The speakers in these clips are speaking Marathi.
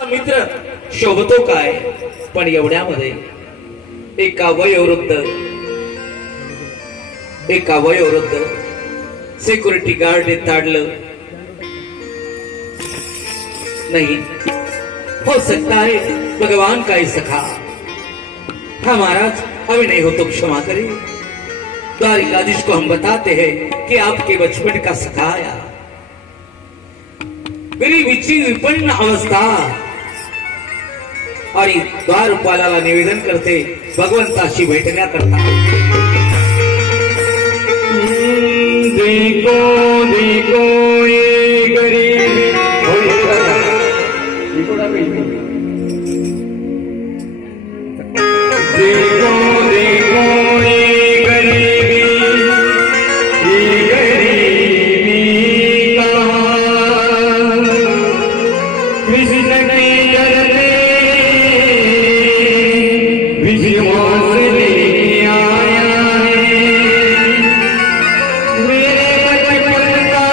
मित्र शोभतो काय, पण एवढ्यामध्ये एका वयोवृद्ध सिक्युरिटी गार्डने ताडलं. नहीं हो सकता है भगवान का ही सखा. हाँ महाराज, अभी हो तो क्षमा करें. द्वारिकाधीश को हम बताते हैं कि आपके बचपन का सखा आया. गरीबीची विपन्न अवस्था आणि द्वारपालाला निवेदन करते भगवंताशी भेटण्याकरता. देखो देखो ये गरीब देखो देखो ये गरीबी का कृष्ण के जलते विश्वास लेके आया है. मेरे बचपन का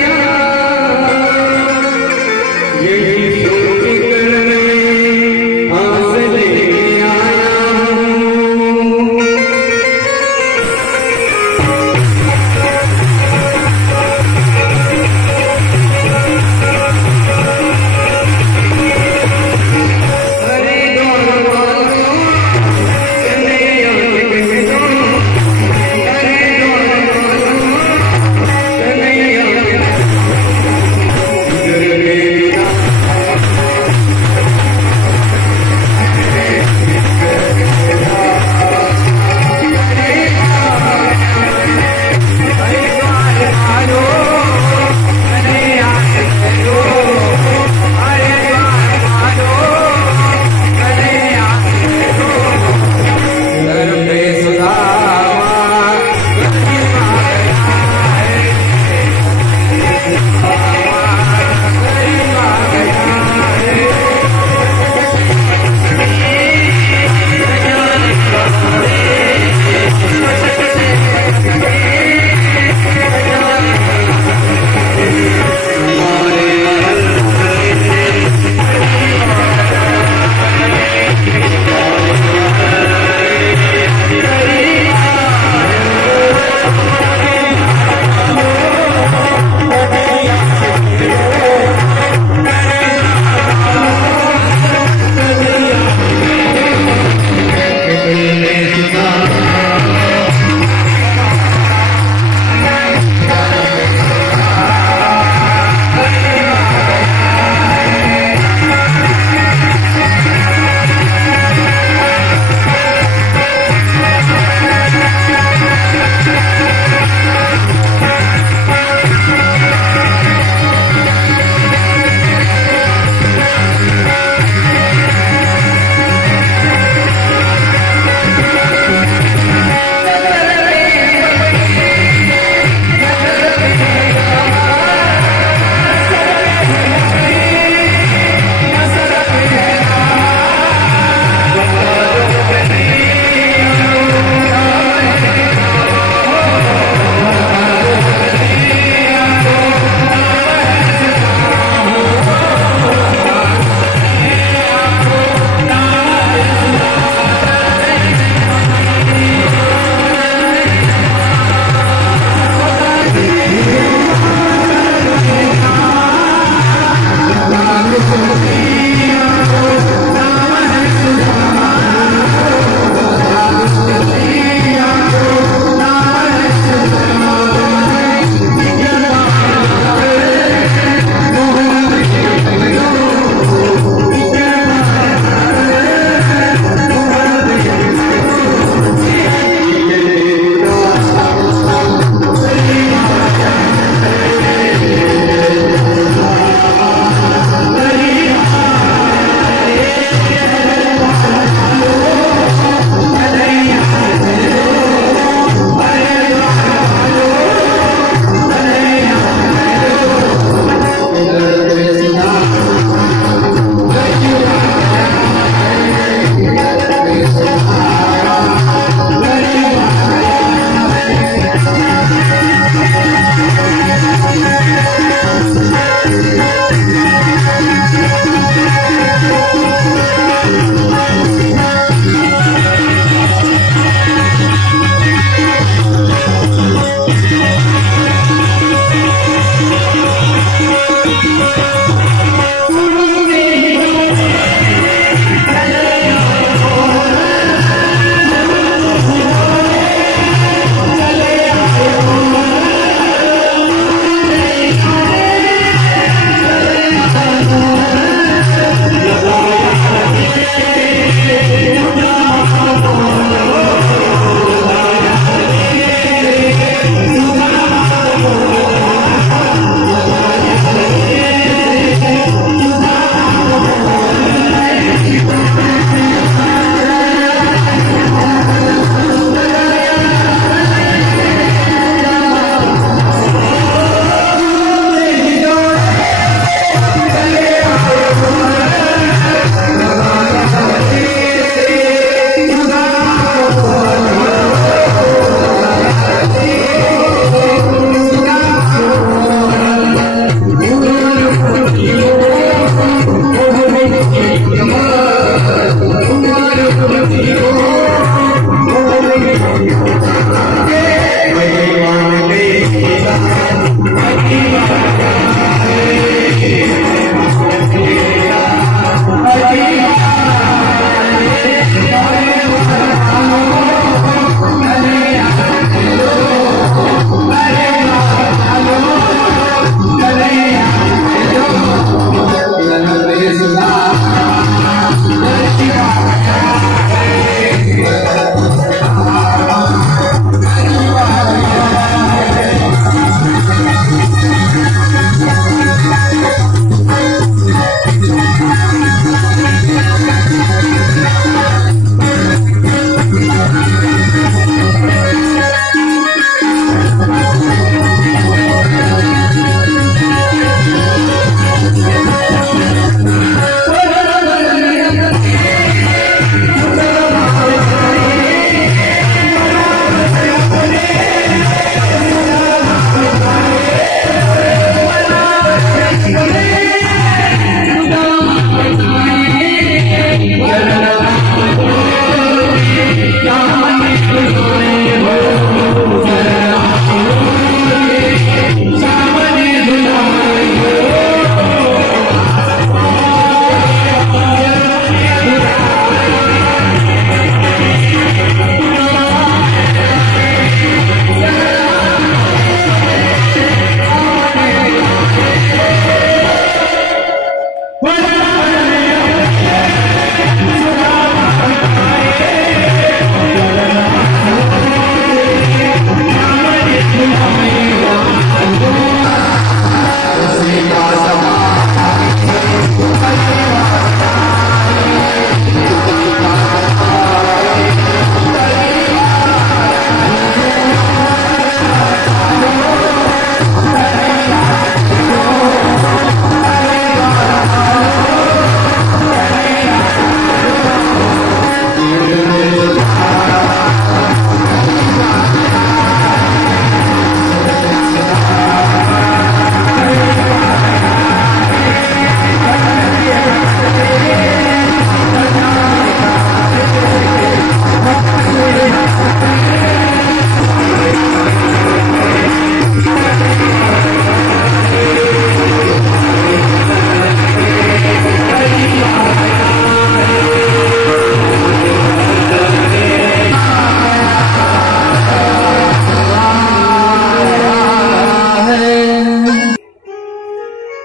यार यही सोच कर मैं आस लेके आया हूँ. अरे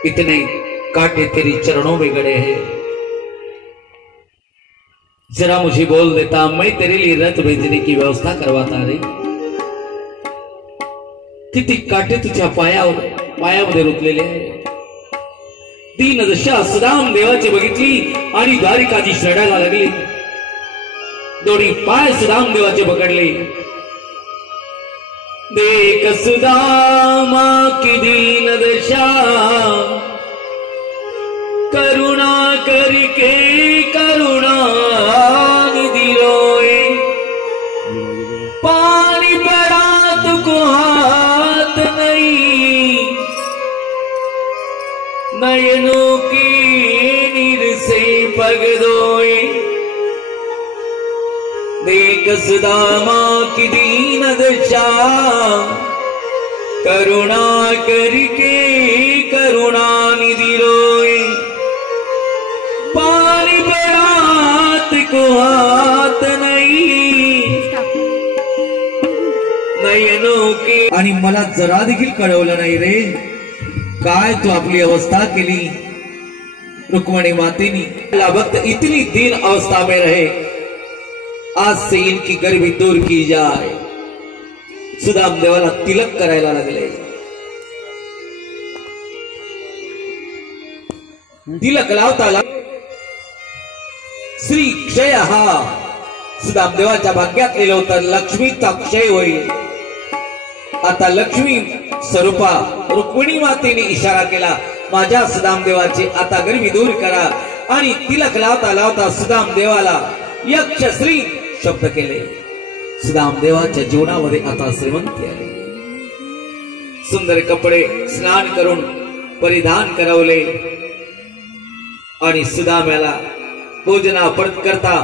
इतने कांटे तेरे चरणों में गड़े हैं, जरा मुझे बोल देता, मैं तेरे लिए रथ भेजने की व्यवस्था करवाता रे। किती काटे तुझ्या पायामध्ये रुतलेले आहे। दीन दशा सुदाम देवाची बघितली आणि द्वारिकाधीश रडायला लागले। दोन्ही पाय सुदाम देवाचे पकडले। देख सुदामा की दीन दशा, करुणा करके करुणा निधि रोए। पानी पड़ा तुको हाथ नहीं, नयनों की नीर से पग धोए। देख सुदामा की दीन दशा, करुणा करके करुणा निधि रोए। पानी पड़ा तुको हाथ नहीं, नयनों के। आणि मला जरा देखील कळवलं नाही रे, काय तू आपली अवस्था केली। रुक्मिणी मातेनी भक्त इतनी दीन अवस्था में रहे, आज से इनकी गर्मी दूर की जाए। सुदाम देवाला तिलक करायला लागले। तिलक लावता श्री क्षय हा सुदाम देवाच्या भाग्यात लिहिलं होतं, लक्ष्मीचा क्षय होईल। आता लक्ष्मी स्वरूपा रुक्मिणी मातेने इशारा केला, माझ्या सुदाम देवाची आता गर्मी दूर करा। आणि तिलक लावता लावता सुदाम देवाला यक्षश्री शब्द केले। सुदाम देवाच्या जीवनामध्ये आता श्रीमंती आली। सुंदर कपडे स्नान करून परिधान करवले आणि सुदाम्याला भोजनापर्यंत करता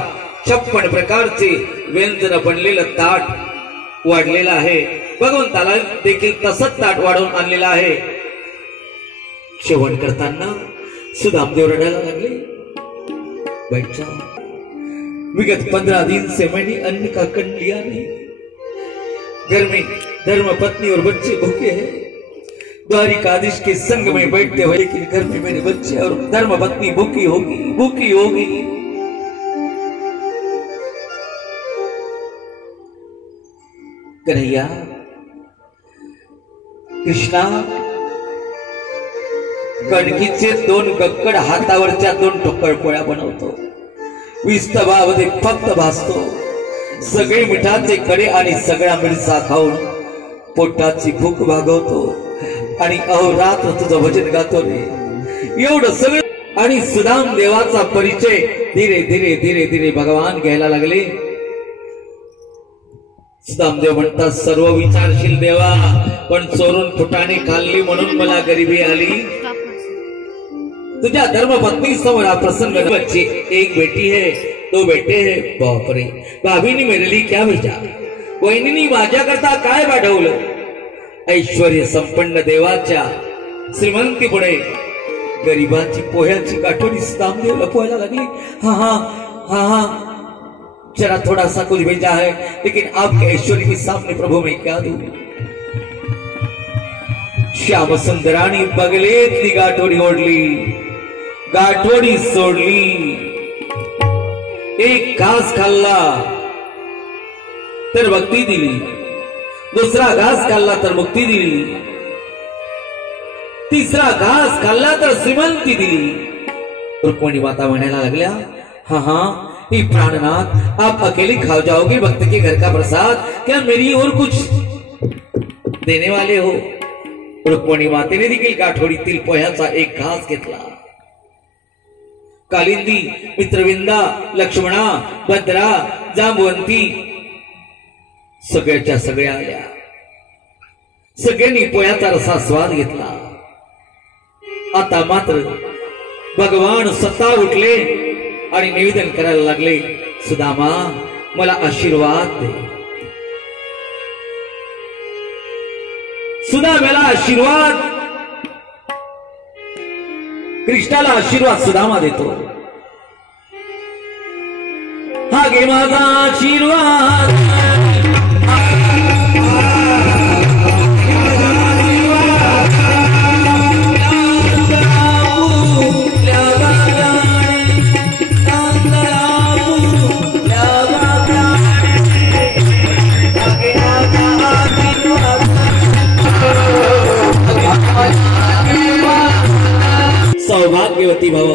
56 प्रकारचे व्यंजन बनलेलं ताट वाढलेलं आहे। भगवंताला देखील तसंच ताट वाढवून आणलेलं आहे। जेवण करताना सुदामदेव रडायला लागले, बैठ जाओ, विगत 15 दिन से मैंने अन्न का कण लिया नहीं। घर में धर्म पत्नी और बच्चे भूखे हैं। द्वारिकाधीश के संग में बैठते हुए, लेकिन घर में मेरे बच्चे और धर्म पत्नी भूखी होगी, भूखी होगी। कन्हैया, कृष्णा, कणकीचे 2 गक्कड हातावरच्या 2 ठोकळ पोळ्या बनवतो। विस्तभामध्ये फक्त भासतो। सगळे मिठाचे कडे आणि सगळा मिरचा खाऊन पोटाची भूक भागवतो आणि अहोरात्र तुझं भजन गातो रे। एवढं सगळं आणि सुदाम देवाचा परिचय धीरे धीरे धीरे धीरे भगवान घ्यायला लागले। सुदामदेव म्हणतात, सर्व विचारशील देवा, पण चोरून फुटाणे खाल्ली म्हणून मला गरिबी आली। तुझ्या धर्मपत्नी समोर हा प्रसंग। बच्चे, एक बेटी है, 2 बेटे हैं। बाप रे, भाभी ने मेरे लिए क्या भेजा, वहिनीने माझ्याकरता काय पाठवलं। ऐश्वर्य संपन्न देवाच्या श्रीमंती पुढे गरीबाची पोह्याची गाठोडी सुदामदेव लपवायला लागली। हाँ हाँ हाँ हाँ, जरा थोड़ा सा कुछ भेजा है, लेकिन आपके ऐश्वर्य के सामने प्रभु मैं क्या दूं। श्याम सुंदरानी बगलेतली गाठोडी ओढली, गाठोडी सोडली। एक घास खाल्ला तर भक्ती दिली, दुसरा घास खाल्ला तर मुक्ती दिली, तीसरा घास खाल्ला तर श्रीमंती दिली। रुक्मिणी माता म्हणायला लागल्या, हाँ हाँ, ये प्राणनाथ, आप अकेले खा जाओगे भक्त के घर का प्रसाद, क्या मेरी और कुछ देने वाले हो। रुक्मिणी मातेने देखील गाठोडीतील पोह्याचा एक घास घेतला। कालिंदी, मित्रविंदा, लक्ष्मणा, भद्रा, जांबवंती सगळ्याच्या सगळ्या आल्या। सगळ्यांनी पोह्याचा रसा स्वाद घेतला। आता मात्र भगवान स्वतः उठले आणि निवेदन करायला लागले, सुदामा, मला आशीर्वाद दे। सुदाम्याला आशीर्वाद, कृष्णाला आशीर्वाद सुदामा देतो। हा घे माझा आशीर्वाद, सौभाग्यवती भव.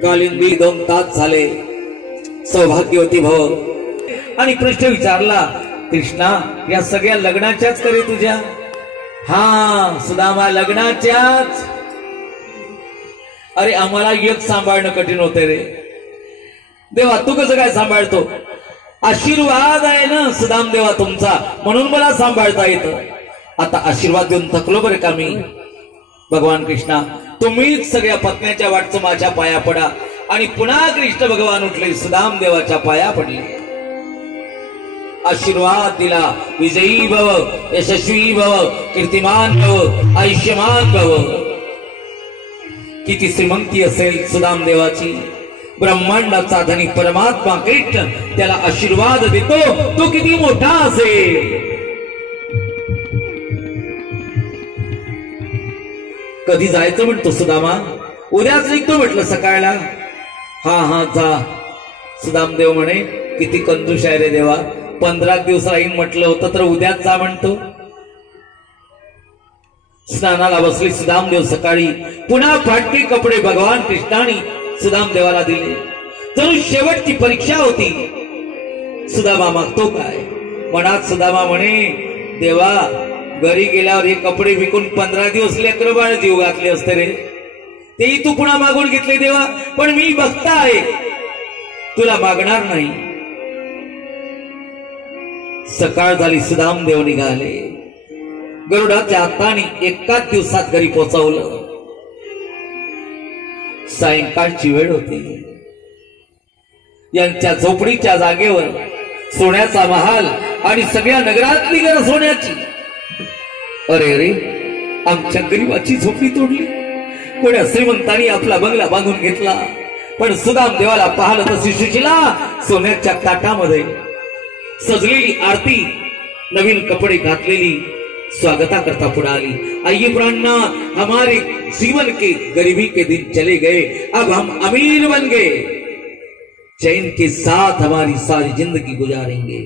कालिंदी 2 तास झाले. सौभाग्यवती भव. आणि प्रश्न विचारला, कृष्णा या सगळ्या लग्नाच्याच करे तुझ्या? हा सुदामा लग्नाच्याच. अरे आम्हाला एक सांभाळणं कठीण होते रे देवा, तू कसं काय सांभाळतो? आशीर्वाद आहे ना सुदाम देवा तुमचा, म्हणून मला सांभाळता येतं. आता आशीर्वाद देऊन थकलो बरं का मी. भगवान कृष्णा तुम्हीच सगळ्या पत्न्याच्या वाटचं माझ्या पाया पडा. आणि पुन्हा कृष्ण भगवान उठले, सुदाम देवाच्या पाया पडले, आशीर्वाद दिला. विजयी भव, यशस्वी भव, कीर्तिमान भव, आयुष्यमान भव. किती श्रीमंती असेल सुदाम देवाची. ब्रह्मांडाचा धनी परमात्मा कृष्ण त्याला आशीर्वाद देतो, तो किती मोठा असेल. कधी जायचं म्हणतो सुदामा? उद्याच निघतो म्हटलं सकाळला. हा जा. सुदामदेव म्हणे, किती कंजूष आहे रे देवा, 15 दिवस राहीन म्हटलं होतं तर उद्याच जा म्हणतो. स्नानाला बसले सुदामदेव सकाळी. पुन्हा फाटके कपडे भगवान कृष्णाने सुदामदेवाला दिले. जणू शेवटची परीक्षा होती. सुदामा मागतो काय? मनात सुदामा म्हणे, देवा घरी गेल्यावर हे कपडे विकून 15 दिवस लेकरं बाळ जीव घातले असते रे, तेही तू पुन्हा मागून घेतले देवा. पण मी बघता आहे, तुला मागणार नाही. सकाळ झाली. सुदामदेव निघाले. गरुडाच्या हाताने एकाच दिवसात घरी पोहोचवलं. सायंकाळची वेळ होती. यांच्या झोपडीच्या जागेवर सोन्याचा महाल आणि सगळ्या नगरातली घर सोन्याची. अरे रे, आमच्या गरीबाची झोपडी तोडली. कोण्या श्रीमंतांनी आपला बंगला बांधून घेतला. पण सुदाम देवाला पाहिलं तर सुशिला सोन्याच्या ताटामध्ये सजलेली आरती, नवीन कपडे घातलेली स्वागता करता पुढे आली. आइए प्राणना, हमारे जीवन के गरीबी के दिन चले गए, अब हम अमीर बन गए, चैन के साथ हमारी सारी जिंदगी गुजारेंगे.